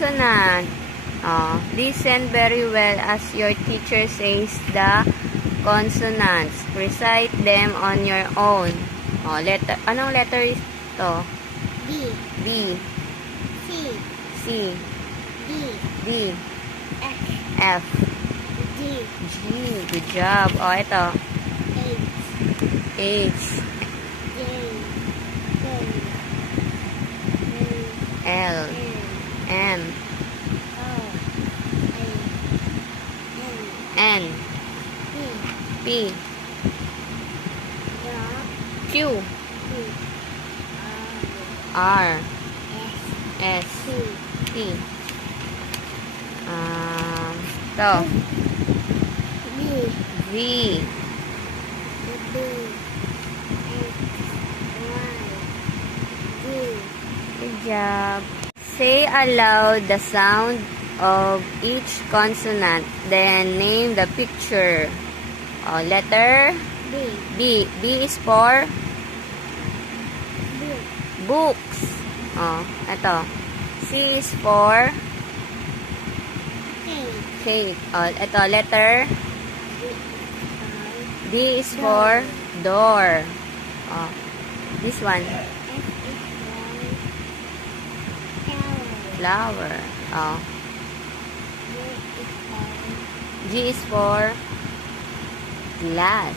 consonant. Listen very well as your teacher says the consonants. Recite them on your own. Anong letter is to? B. B. C. C. D. D. F. F. G. G. Good job. Ito. H. H. J. K. L. M. O. N. P. P. Q. R. S. T. Ito. V. Good job. Say aloud the sound of each consonant, then name the picture. Letter B. B is for books. Ito. C is for cake. Ito, letter D is for door. This one. Flower. G is for glass.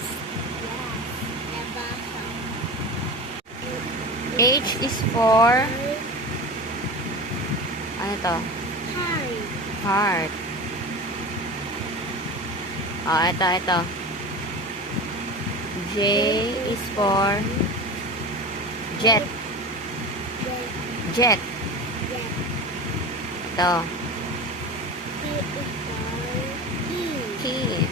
H is for ano to? Heart. Ito. J is for jet. Jet. Ito. Key.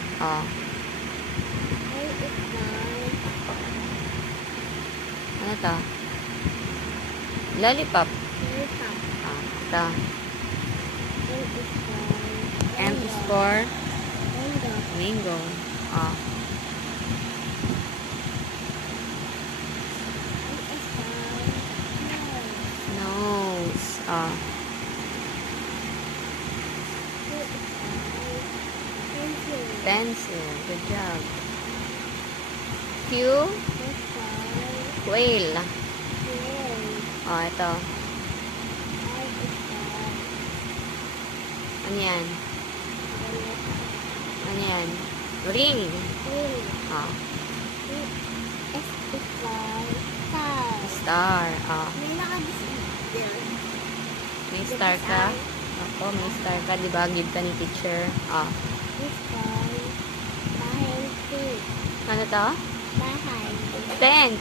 Ano to? Lollipop. Ito. M is for mango. Nose. Pencil. Good job. Q. Quail. Ito. Ano yan? Ring. Star. May star ka? Ako, may star ka. Diba? Give ka ni teacher. Ano to? Tent.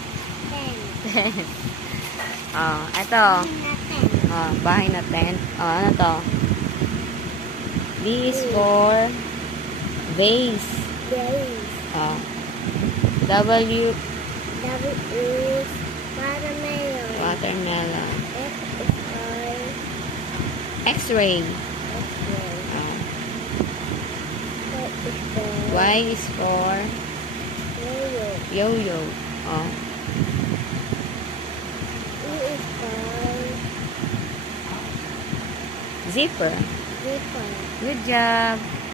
Tent. Ito. Bahay na tent. Ano to? B is for vase. W is watermelon. X is for X-ray. Y is for yo-yo. E is for Zipper. zipper. Good job.